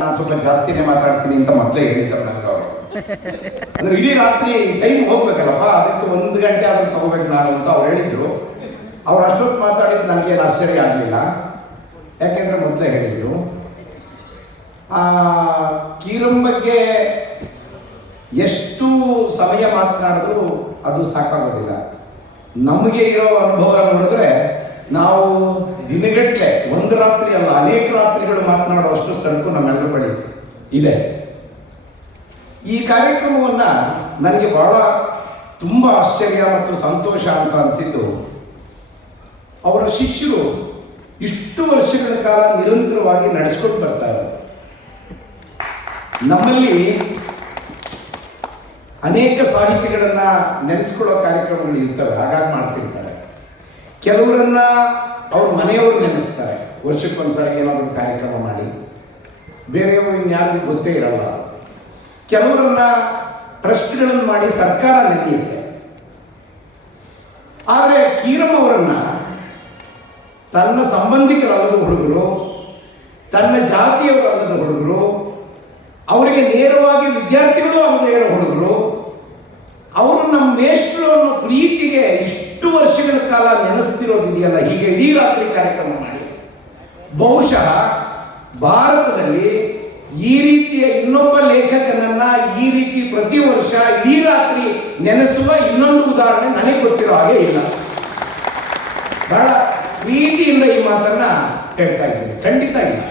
ನಾನು ಸ್ವಲ್ಪ ಜಾಸ್ತಿನೇ ಮಾತಾಡ್ತೀನಿ ಅಂತ ಮೊದಲೇ ಹೇಳಿದ್ದಾರೆ ನನಗೆ ಅವರು. ಅಂದ್ರೆ ಇಡೀ ರಾತ್ರಿ ಟೈಮ್ ಹೋಗ್ಬೇಕಲ್ಲಪ್ಪ, ಅದಕ್ಕೆ ಒಂದು ಗಂಟೆ ಆದ್ರೂ ತಗೋಬೇಕು ನಾನು ಅಂತ ಅವ್ರು ಹೇಳಿದ್ರು. ಅವ್ರು ಅಷ್ಟೊತ್ತು ಮಾತಾಡಿದ್ದು ನನಗೇನು ಆಶ್ಚರ್ಯ ಆಗಲಿಲ್ಲ. ಯಾಕೆಂದ್ರೆ ಮೊದಲೇ ಹೇಳಿದ್ರು. ಆ ಕೀರಂ ಬಗ್ಗೆ ಎಷ್ಟು ಸಮಯ ಮಾತನಾಡಿದ್ರು ಅದು ಸಾಕಾಗೋದಿಲ್ಲ. ನಮಗೆ ಇರೋ ಅನುಭವ ನೋಡಿದ್ರೆ ನಾವು ದಿನಗಟ್ಟಲೆ ಒಂದು ರಾತ್ರಿ ಅಲ್ಲ ಅನೇಕ ರಾತ್ರಿಗಳು ಮಾತನಾಡುವಷ್ಟು ಸರಕು ನಮ್ಮೆಲ್ಲರ ಬಳಿ ಇದೆ. ಈ ಕಾರ್ಯಕ್ರಮವನ್ನ ನನಗೆ ಬಹಳ ತುಂಬ ಆಶ್ಚರ್ಯ ಮತ್ತು ಸಂತೋಷ ಅಂತ ಅನಿಸಿದ್ದು, ಅವರ ಶಿಷ್ಯರು ಇಷ್ಟು ವರ್ಷಗಳ ಕಾಲ ನಿರಂತರವಾಗಿ ನಡೆಸ್ಕೊಂಡು ಬರ್ತಾರೆ ನಮ್ಮಲ್ಲಿ ಅನೇಕ ಸಾಹಿತಿಗಳನ್ನು ನೆನೆಸ್ಕೊಳ್ಳೋ ಕಾರ್ಯಕ್ರಮಗಳು ಇರ್ತವೆ, ಹಾಗಾಗಿ ಮಾಡ್ತಿರ್ತಾರೆ. ಕೆಲವರನ್ನ ಅವ್ರ ಮನೆಯವರು ನೆನೆಸ್ತಾರೆ. ವರ್ಷಕ್ಕೊಂದ್ಸರಿ ಏನಾದರೂ ಕಾರ್ಯಕ್ರಮ ಮಾಡಿ. ಬೇರೆಯವರು ಇನ್ಯಾರು ಗೊತ್ತೇ ಇರಲ್ಲ. ಕೆಲವರನ್ನ ಟ್ರಸ್ಟ್ಗಳನ್ನು ಮಾಡಿ ಸರ್ಕಾರ ನೆನೆಯುತ್ತೆ. ಆದರೆ ಕೀರಮ್ ಅವರನ್ನ ತನ್ನ ಸಂಬಂಧಿಕರಲ್ಲದ ಹುಡುಗರು, ತನ್ನ ಜಾತಿಯವರಲ್ಲದ ಹುಡುಗರು, ಅವರಿಗೆ ನೇರವಾಗಿ ವಿದ್ಯಾರ್ಥಿಗಳು ಅಲ್ಲದೇ ಇರೋ ಹುಡುಗರು, ಅವರು ನಮ್ಮ ಮೇಷ್ಟ್ರು ಅನ್ನೋ ಪ್ರೀತಿಗೆ ಇಷ್ಟು ವರ್ಷಗಳ ಕಾಲ ನೆನೆಸ್ತಿರೋದಿದೆಯಲ್ಲ? ಹೀಗೆ ಇಡೀ ರಾತ್ರಿ ಕಾರ್ಯಕ್ರಮ ಮಾಡಿ. ಬಹುಶಃ ಭಾರತದಲ್ಲಿ ಈ ರೀತಿಯ ಇನ್ನೊಬ್ಬ ಲೇಖಕನನ್ನ ಈ ರೀತಿ ಪ್ರತಿ ವರ್ಷ ಇಡೀ ರಾತ್ರಿ ನೆನೆಸುವ ಇನ್ನೊಂದು ಉದಾಹರಣೆ ನನಗೆ ಗೊತ್ತಿರೋ ಹಾಗೆ ಇಲ್ಲ. ಬಹಳ ಪ್ರೀತಿಯಿಂದ ಈ ಮಾತನ್ನ ಹೇಳ್ತಾ ಇದ್ದೀನಿ. ಖಂಡಿತ ಇಲ್ಲ.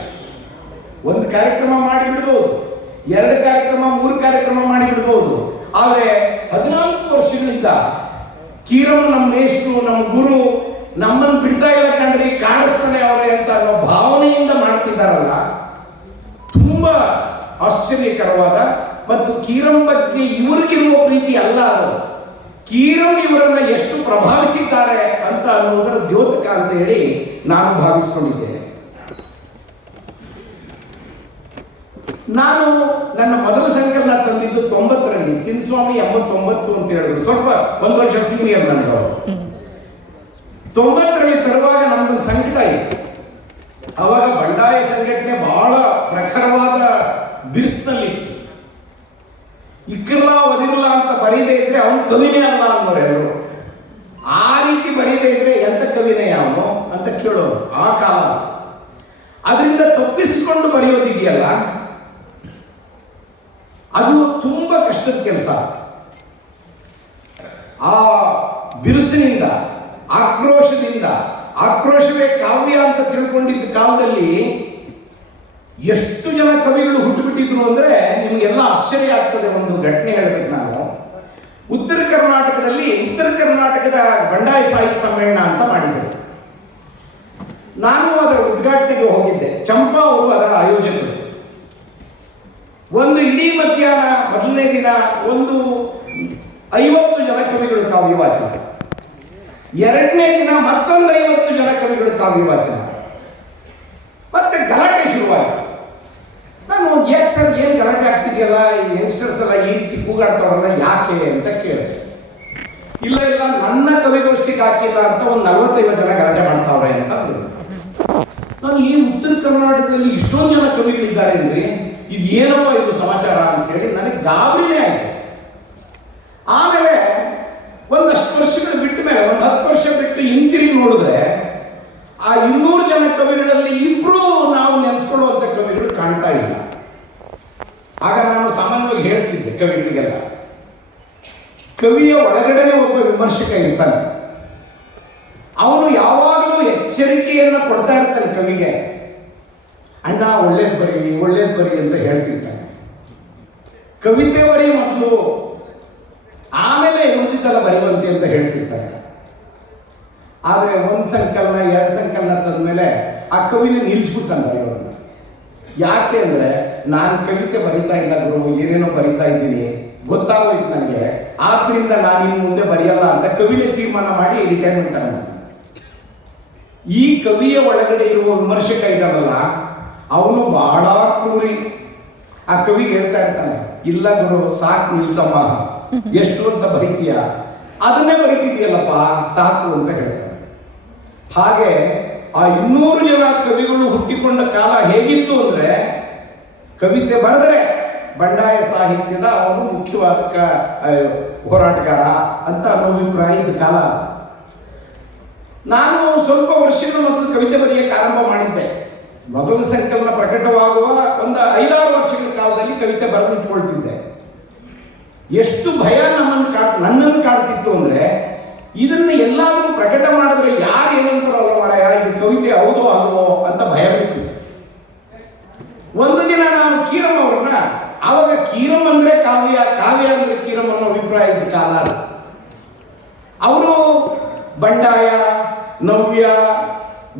ಒಂದು ಕಾರ್ಯಕ್ರಮ ಮಾಡಿಬಿಡ್ಬೋದು. ಎರಡು ಕಾರ್ಯಕ್ರಮ, ಮೂರು ಕಾರ್ಯಕ್ರಮ ಮಾಡಿಬಿಡ್ಬೋದು. ಆದರೆ ಹದಿನಾಲ್ಕು ವರ್ಷಗಳಿಂದ ಕೀರಮ್ ನಮ್ಮ ಮೇಷ್ಟ್ರು, ನಮ್ಮ ಗುರು, ನಮ್ಮನ್ನು ಬಿಡ್ತಾ ಇಲ್ಲ ಕಣ್ರಿ ಕಾಣಿಸ್ತಾನೆ ಅವರೇ ಅಂತ ಅನ್ನೋ ಭಾವನೆಯಿಂದ ಮಾಡ್ತಿದ್ದಾರಲ್ಲ, ತುಂಬಾ ಆಶ್ಚರ್ಯಕರವಾದ ಮತ್ತು ಕೀರಂ ಬಗ್ಗೆ ಇವರಿಗಿರುವ ಪ್ರೀತಿ ಅಲ್ಲ ಅದು. ಕೀರಂ ಇವರನ್ನ ಎಷ್ಟು ಪ್ರಭಾವಿಸಿದ್ದಾರೆ ಅಂತ ಅನ್ನೋದರ ದ್ಯೋತಕ ಅಂತ ಹೇಳಿ ನಾನು ಭಾವಿಸ್ಕೊಂಡಿದ್ದೇನೆ. ನಾನು ನನ್ನ ಮೊದಲ ಸಂಕಲ್ಪ ತಂದಿದ್ದು ತೊಂಬತ್ತರಲ್ಲಿ. ಚಿನ್ಸ್ವಾಮಿ ಎಂಬತ್ತೊಂಬತ್ತು ಅಂತ ಹೇಳಿದ್ರು. ಸ್ವಲ್ಪ ಒಂದು ವರ್ಷ ಸೀನಿಯರ್ ನನಗೆ ತೊಂಬತ್ತರಲ್ಲಿ ತರುವಾಗ ನಮ್ದೊಂದು ಸಂಕಟ ಇತ್ತು. ಅವಾಗ ಬಂಡಾಯ ಸಂಘಟನೆ ಬಹಳ ಪ್ರಖರವಾದ ಬಿರ್ಸ್ನಲ್ಲಿತ್ತು. ಇಕ್ಕಲ್ಲ ಒದಿರಲ್ಲ ಅಂತ ಬರೀದೇ ಇದ್ರೆ ಅವನು ಕವಿನೇ ಅಲ್ಲ ಅನ್ನೋರೆಲ್ಲರು. ಆ ರೀತಿ ಬರೀದೇ ಇದ್ರೆ ಎಂತ ಕವಿನೇ ಅವನು ಅಂತ ಕೇಳೋರು ಆ ಕಾಲ ಅದರಿಂದ ತಪ್ಪಿಸಿಕೊಂಡು ಬರೆಯೋದಿದೆಯಲ್ಲ ಅದು ತುಂಬ ಕಷ್ಟದ ಕೆಲಸ. ಆ ಬಿರುಸಿನಿಂದ, ಆಕ್ರೋಶದಿಂದ, ಆಕ್ರೋಶವೇ ಕಾವ್ಯ ಅಂತ ತಿಳ್ಕೊಂಡಿದ್ದ ಕಾಲದಲ್ಲಿ ಎಷ್ಟು ಜನ ಕವಿಗಳು ಹುಟ್ಟುಬಿಟ್ಟಿದ್ರು ಅಂದ್ರೆ ನಿಮಗೆಲ್ಲ ಆಶ್ಚರ್ಯ ಆಗ್ತದೆ ಒಂದು ಘಟನೆ ಹೇಳ್ಬೇಕು ನಾನು. ಉತ್ತರ ಕರ್ನಾಟಕದಲ್ಲಿ ಉತ್ತರ ಕರ್ನಾಟಕದ ಬಂಡಾಯ ಸಾಹಿತ್ಯ ಸಮ್ಮೇಳನ ಅಂತ ಮಾಡಿದರು. ನಾನು ಅದರ ಉದ್ಘಾಟನೆಗೆ ಹೋಗಿದ್ದೆ. ಚಂಪಾ ಅವರು ಅದರ ಆಯೋಜಕರು. ಒಂದು ಇಡೀ ಮಧ್ಯಾಹ್ನ ಮೊದಲನೇ ದಿನ ಒಂದು ಐವತ್ತು ಜನ ಕವಿಗಳು ಕಾವ್ಯ ವಾಚನ ಎರಡನೇ ದಿನ ಮತ್ತೊಂದು ಐವತ್ತು ಜನ ಕವಿಗಳು ಕಾವ್ಯ ವಾಚನ ಮತ್ತೆ ಗಲಾಟೆ ಶುರುವಾಯಿತು. ನಾನು ಯಾಕೆ ಸರ್, ಏನು ಗಲಾಟೆ ಆಗ್ತಿದೆಯಲ್ಲ? ಈ ಯಂಗ್ಸ್ಟರ್ಸ್ ಎಲ್ಲ ಈ ರೀತಿ ಕೂಗಾಡ್ತಾವಲ್ಲ ಯಾಕೆ? ಅಂತ ಕೇಳಿದೆ. ಇಲ್ಲ ಇಲ್ಲ, ನನ್ನ ಕವಿಗೋಷ್ಠಿಗೆ ಹಾಕಿಲ್ಲ ಅಂತ ಒಂದು ನಲವತ್ತೈವತ್ತು ಜನ ಗಲಾಟೆ ಮಾಡ್ತಾವ್ರೆ ಅಂತ ನಾನು, ಈ ಉತ್ತರ ಕರ್ನಾಟಕದಲ್ಲಿ ಇಷ್ಟೊಂದು ಜನ ಕವಿಗಳಿದ್ದಾರೆ ಅಂದ್ರೆ? ಇದು ಏನಪ್ಪ ಇದು ಸಮಾಚಾರ ಅಂತ ಹೇಳಿ ನನಗೆ ಗಾಬರಿನೇ ಆಯಿತು. ಆಮೇಲೆ ಒಂದಷ್ಟು ವರ್ಷಗಳು ಬಿಟ್ಟ ಮೇಲೆ, ಒಂದು ಹತ್ತು ವರ್ಷ ಬಿಟ್ಟು ಹಿಂತಿರುಗಿ ನೋಡಿದ್ರೆ ಆ ಇನ್ನೂರು ಜನ ಕವಿಗಳಲ್ಲಿ ಇಬ್ಬರು ನಾವು ನೆನೆಸ್ಕೊಳ್ಳುವಂಥ ಕವಿಗಳು ಕಾಣ್ತಾ ಇಲ್ಲ. ಆಗ ನಾನು ಸಾಮಾನ್ಯವಾಗಿ ಹೇಳ್ತಿದ್ದೆ ಕವಿಗಳಿಗೆಲ್ಲ, ಕವಿಯ ಒಳಗಡೆನೆ ಒಬ್ಬ ವಿಮರ್ಶಕ ಇರ್ತಾನೆ. ಅವನು ಯಾವಾಗಲೂ ಎಚ್ಚರಿಕೆಯನ್ನು ಕೊಡ್ತಾ ಇರ್ತಾನೆ ಕವಿಗೆ. ಅಣ್ಣ ಒಳ್ಳೇದು ಬರಿ ಒಳ್ಳೇದು ಬರಿ ಅಂತ ಹೇಳ್ತಿರ್ತಾನೆ. ಕವಿತೆ ಬರಿ ಮೊದಲು ಆಮೇಲೆ ಉಳಿದಿದ್ದೆಲ್ಲ ಬರೆಯುವಂತೆ ಅಂತ ಹೇಳ್ತಿರ್ತಾನೆ. ಆದರೆ ಒಂದು ಸಂಕಲನ, ಎರಡು ಸಂಕಲನ ತಂದ್ಮೇಲೆ ಆ ಕವಿನ ನಿಲ್ಲಿಸ್ಬಿಡ್ತಾನೆ ಬರೆಯೋದನ್ನ ಯಾಕೆ ಅಂದ್ರೆ, ನಾನು ಕವಿತೆ ಬರಿತಾ ಇಲ್ಲ ಗುರು, ಏನೇನೋ ಬರಿತಾ ಇದ್ದೀನಿ, ಗೊತ್ತಾಗೋಯ್ತು ನನಗೆ. ಆದ್ರಿಂದ ನಾನು ಇನ್ನು ಮುಂದೆ ಬರೆಯಲ್ಲ ಅಂತ ಕವಿನ ತೀರ್ಮಾನ ಮಾಡಿ ರಿಟೈರ್ಮೆಂಟ್ ಈ ಕವಿಯ ಒಳಗಡೆ ಇರುವ ವಿಮರ್ಶಕ ಇದ್ದಾನಲ್ಲ ಅವನು ಬಹಳ ಕ್ರೂರಿ ಆ ಕವಿಗೆ ಹೇಳ್ತಾ ಇರ್ತಾನೆ, ಇಲ್ಲ ಗುರು, ಸಾಕು ನಿಲ್ಸಮ್ಮ. ಎಷ್ಟು ಅಂತ ಬರೀತೀಯ? ಅದನ್ನೇ ಬರೀತಿದೆಯಲ್ಲಪ್ಪ ಸಾಕು ಅಂತ ಹೇಳ್ತಾನೆ. ಹಾಗೆ ಆ ಇನ್ನೂರು ಜನ ಕವಿಗಳು ಹುಟ್ಟಿಕೊಂಡ ಕಾಲ ಹೇಗಿತ್ತು ಅಂದ್ರೆ, ಕವಿತೆ ಬರೆದರೆ ಬಂಡಾಯ ಸಾಹಿತ್ಯದ ಅವನು ಮುಖ್ಯವಾದ ಹೋರಾಟಗಾರ ಅಂತ ಅನ್ನೋ ಅಭಿಪ್ರಾಯ ಇದ್ದ ಕಾಲ ನಾನು ಸ್ವಲ್ಪ ವರ್ಷಗಳ ಮೊದಲು ಕವಿತೆ ಬರೆಯಕ್ಕೆ ಮೊದಲ ಸಂಕಲನ ಪ್ರಕಟವಾಗುವ ಒಂದು ಐದಾರು ವರ್ಷಗಳ ಕಾಲದಲ್ಲಿ ಕವಿತೆ ಬರೆದು ಇಟ್ಕೊಳ್ತಿದ್ದೆ ಎಷ್ಟು ಭಯ ನಮ್ಮನ್ನು ಕಾಡ್ ನನ್ನನ್ನು ಕಾಡ್ತಿತ್ತು ಅಂದ್ರೆ ಇದನ್ನ ಎಲ್ಲಾದರೂ ಪ್ರಕಟ ಮಾಡಿದ್ರೆ ಯಾರು ಏನಂತಾರಲ್ಲ ಮಾರಾಯ, ಇದು ಕವಿತೆ ಹೌದೋ ಅಲ್ವೋ ಅಂತ ಭಯ ಬಿತ್ತು ಒಂದು ದಿನ ನಾನು ಕೀರಂ ಅವ್ರನ್ನ, ಆವಾಗ ಕೀರಂ ಅಂದ್ರೆ ಕಾವ್ಯ ಕಾವ್ಯ ಅಂದ್ರೆ ಕೀರಂ ಅನ್ನೋ ಅಭಿಪ್ರಾಯ ಇದ್ದ ಕಾಲ ಅವರು ಬಂಡಾಯ, ನವ್ಯ,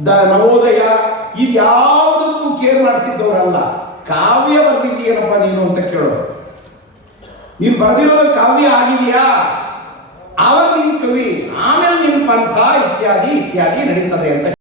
ದ ನವೋದಯ ಇದ್ಯಾವುದಕ್ಕೂ ಕೇರ್ ಮಾಡ್ತಿದ್ದವರಲ್ಲ. ಕಾವ್ಯ ಬರ್ತಿದ್ದೀಯನಪ್ಪ ನೀನು ಅಂತ ಕೇಳೋರು ನೀನು ಬರೆದಿರೋದು ಕಾವ್ಯ ಆಗಿದೆಯಾ? ಆವಾಗ ನಿನ್ ಕವಿ, ಆಮೇಲೆ ನಿನ್ ಪಂಥ ಇತ್ಯಾದಿ ಇತ್ಯಾದಿ ನಡೀತದೆ ಅಂತ